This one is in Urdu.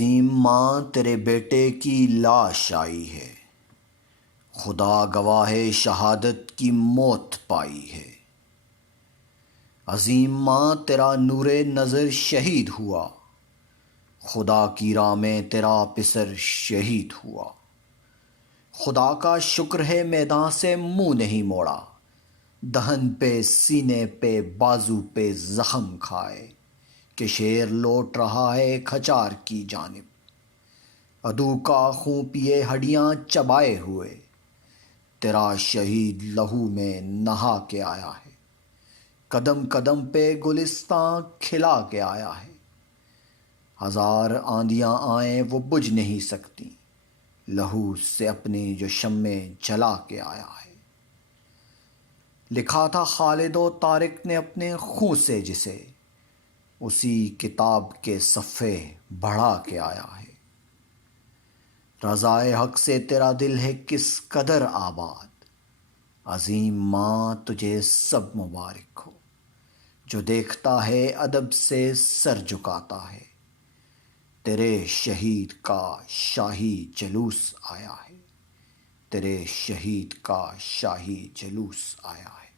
عظیم ماں تیرے بیٹے کی لاش آئی ہے، خدا گواہ شہادت کی موت پائی ہے۔ عظیم ماں تیرا نور نظر شہید ہوا، خدا کی راہ میں تیرا پسر شہید ہوا۔ خدا کا شکر ہے میدان سے منہ نہیں موڑا، دہن پہ سینے پہ بازو پہ زخم کھائے کہ شیر لوٹ رہا ہے کھچار کی جانب۔ عدو کا خون پیے ہڈیاں چبائے ہوئے، تیرا شہید لہو میں نہا کے آیا ہے۔ قدم قدم پہ گلستاں کھلا کے آیا ہے۔ ہزار آندیاں آئیں وہ بجھ نہیں سکتی، لہو سے اپنی جو شمع جلا کے آیا ہے۔ لکھا تھا خالد و طارق نے اپنے خون سے جسے، اسی کتاب کے صفحے بڑھا کے آیا ہے۔ رضائے حق سے تیرا دل ہے کس قدر آباد، عظیم ماں تجھے سب مبارک ہو۔ جو دیکھتا ہے ادب سے سر جھکاتا ہے، تیرے شہید کا شاہی جلوس آیا ہے، تیرے شہید کا شاہی جلوس آیا ہے۔